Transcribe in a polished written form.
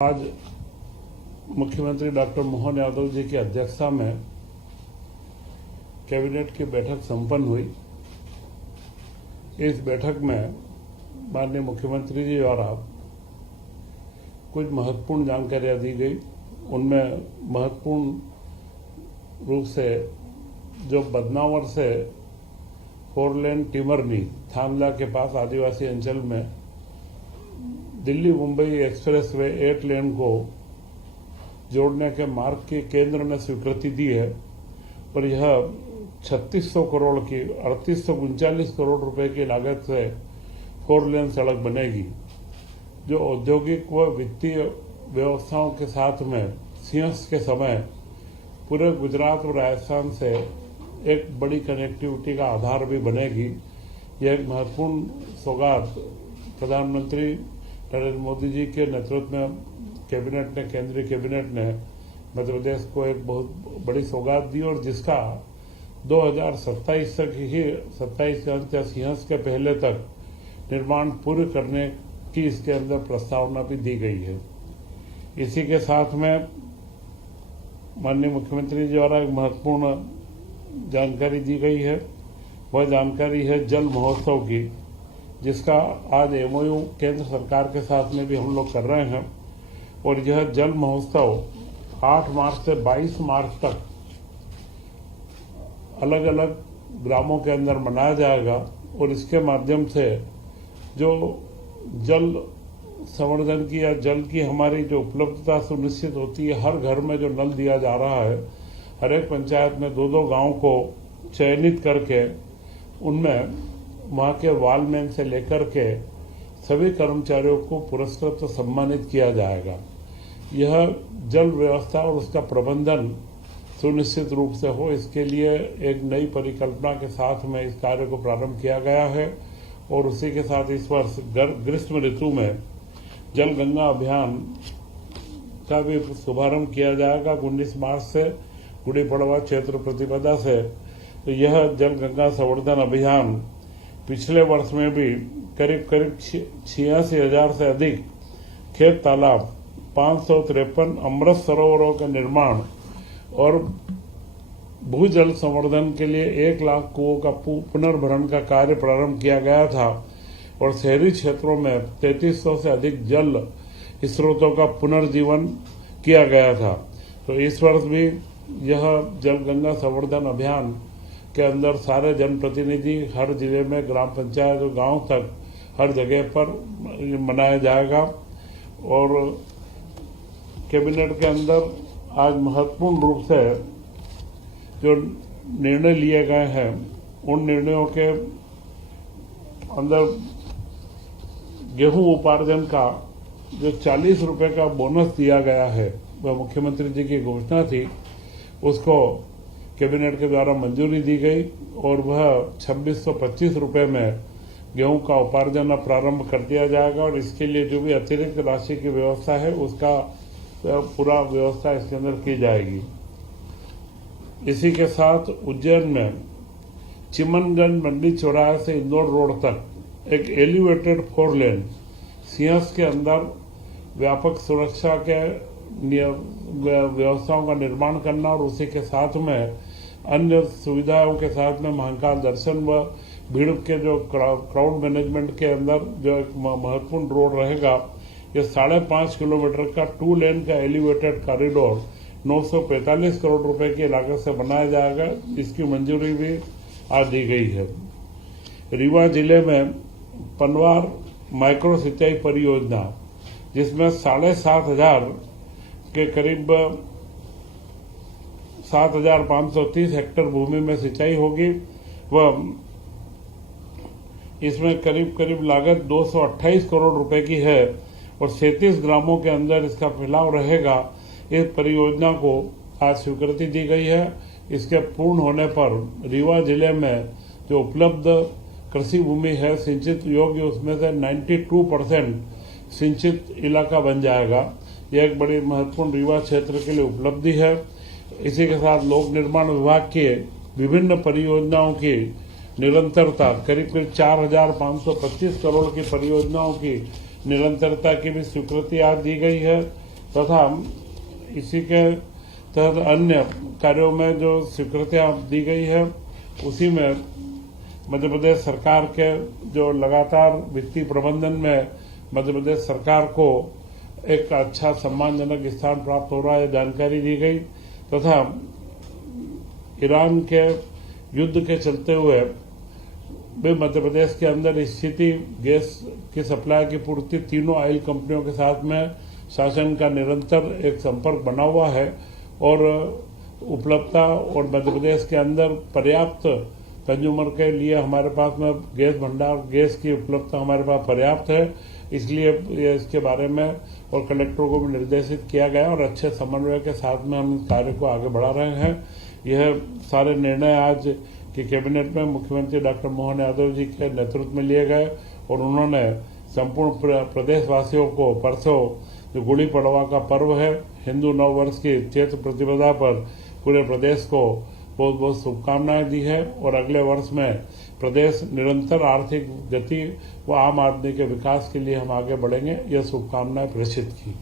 आज मुख्यमंत्री डॉक्टर मोहन यादव जी की अध्यक्षता में कैबिनेट की बैठक संपन्न हुई। इस बैठक में माननीय मुख्यमंत्री जी द्वारा कुछ महत्वपूर्ण जानकारियां दी गई। उनमें महत्वपूर्ण रूप से जो बदनावर से 4 लेन टिमरनी थानला के पास आदिवासी अंचल में दिल्ली मुंबई एक्सप्रेस वे 8 लेन को जोड़ने के मार्ग की केंद्र ने स्वीकृति दी है और यह 3600 करोड़ की 3839 करोड़ रुपए की लागत से 4 लेन सड़क बनेगी, जो औद्योगिक व वित्तीय व्यवस्थाओं के साथ में सिंहस्थ के समय पूरे गुजरात और राजस्थान से एक बड़ी कनेक्टिविटी का आधार भी बनेगी। यह एक महत्वपूर्ण सौगात प्रधानमंत्री नरेंद्र मोदी जी के नेतृत्व में केंद्रीय कैबिनेट ने मध्य प्रदेश को एक बहुत बड़ी सौगात दी और जिसका 2027 तक ही 27 या सिंहस्थ के पहले तक निर्माण पूर्ण करने की इसके अंदर प्रस्तावना भी दी गई है। इसी के साथ में माननीय मुख्यमंत्री जी द्वारा एक महत्वपूर्ण जानकारी दी गई है। वह जानकारी है जल महोत्सव की, जिसका आज एमओयू केंद्र सरकार के साथ में भी हम लोग कर रहे हैं और यह जल महोत्सव 8 मार्च से 22 मार्च तक अलग अलग ग्रामों के अंदर मनाया जाएगा और इसके माध्यम से जो जल संवर्धन की या जल की हमारी जो उपलब्धता सुनिश्चित होती है, हर घर में जो नल दिया जा रहा है, हर एक पंचायत में 2-2 गांव को चयनित करके उनमें वहां के वालमैन से लेकर के सभी कर्मचारियों को पुरस्कृत सम्मानित किया जाएगा। यह जल व्यवस्था और उसका प्रबंधन सुनिश्चित रूप से हो, इसके लिए एक नई परिकल्पना के साथ में इस कार्य को प्रारंभ किया गया है और उसी के साथ इस वर्ष ग्रीष्म ऋतु में जल गंगा अभियान का भी शुभारंभ किया जाएगा 19 मार्च से गुड़ी पड़वा क्षेत्र प्रतिपदा से। तो यह जल गंगा संवर्धन अभियान पिछले वर्ष में भी करीब 86,000 से अधिक खेत तालाब, 553 अमृत सरोवरों का निर्माण और भूजल संवर्धन के लिए 1 लाख कुओं का पुनर्भरण का कार्य प्रारंभ किया गया था और शहरी क्षेत्रों में 3300 से अधिक जल स्रोतों का पुनर्जीवन किया गया था। तो इस वर्ष भी यह जल गंगा संवर्धन अभियान के अंदर सारे जनप्रतिनिधि हर जिले में ग्राम पंचायत और गांव तक हर जगह पर मनाया जाएगा। और कैबिनेट के अंदर आज महत्वपूर्ण रूप से जो निर्णय लिए गए हैं, उन निर्णयों के अंदर गेहूं उपार्जन का जो 40 रुपए का बोनस दिया गया है, वह मुख्यमंत्री जी की घोषणा थी, उसको कैबिनेट के द्वारा मंजूरी दी गई और वह 2625 रुपए में गेहूं का उपार्जन अब प्रारंभ कर दिया जाएगा और इसके लिए जो भी अतिरिक्त राशि की व्यवस्था है उसका पूरा व्यवस्था इसके अंदर की जाएगी। इसी के साथ उज्जैन में चिमनगंज मंडी चौराहे से इंदौर रोड तक एक एलिवेटेड 4 लेन सिंहस्थ के अंदर व्यापक सुरक्षा के व्यवस्थाओं का निर्माण करना और उसी के साथ में अन्य सुविधाओं के साथ में महाकाल दर्शन व भीड़ के जो क्राउड मैनेजमेंट के अंदर जो एक महत्वपूर्ण रोड रहेगा, ये 5.5 किलोमीटर का 2 लेन का एलिवेटेड कॉरिडोर 945 करोड़ रुपए की लागत से बनाया जाएगा। इसकी मंजूरी भी आज दी गई है। रीवा जिले में पनवार माइक्रो सिंचाई परियोजना, जिसमें 7,500 के करीब 7,530 हेक्टेयर भूमि में सिंचाई होगी व इसमें करीब लागत 228 करोड़ रुपए की है और 37 ग्रामों के अंदर इसका फैलाव रहेगा। इस परियोजना को आज स्वीकृति दी गई है। इसके पूर्ण होने पर रीवा जिले में जो उपलब्ध कृषि भूमि है सिंचित योग्य, उसमें से 92% सिंचित इलाका बन जाएगा। यह एक बड़ी महत्वपूर्ण रीवा क्षेत्र के लिए उपलब्धि है। इसी के साथ लोक निर्माण विभाग के विभिन्न परियोजनाओं की निरंतरता, करीब 4,525 करोड़ की परियोजनाओं की निरंतरता की भी स्वीकृति आज दी गई है। तथा इसी के तहत अन्य कार्यों में जो स्वीकृतियां दी गई है उसी में मध्य प्रदेश सरकार के जो लगातार वित्तीय प्रबंधन में मध्य प्रदेश सरकार को एक अच्छा सम्मानजनक स्थान प्राप्त हो रहा है, जानकारी दी गई तथा ईरान के युद्ध के चलते हुए भी मध्य प्रदेश के अंदर स्थिति गैस की सप्लाई की पूर्ति तीनों ऑयल कंपनियों के साथ में शासन का निरंतर एक संपर्क बना हुआ है और उपलब्धता और मध्य प्रदेश के अंदर पर्याप्त कंज्यूमर के लिए हमारे पास में गैस भंडार गैस की उपलब्धता हमारे पास पर्याप्त है, इसलिए इसके बारे में और कलेक्टरों को भी निर्देशित किया गया और अच्छे समन्वय के साथ में हम इस कार्य को आगे बढ़ा रहे हैं। यह सारे निर्णय आज की कैबिनेट में मुख्यमंत्री डॉक्टर मोहन यादव जी के नेतृत्व में लिए गए और उन्होंने संपूर्ण प्रदेशवासियों को परसों जो गुड़ी पड़वा का पर्व है हिंदू नव वर्ष की चैत्र प्रतिपदा पर पूरे प्रदेश को बहुत बहुत शुभकामनाएं दी है और अगले वर्ष में प्रदेश निरंतर आर्थिक गति व आम आदमी के विकास के लिए हम आगे बढ़ेंगे, यह शुभकामनाएं प्रेषित की।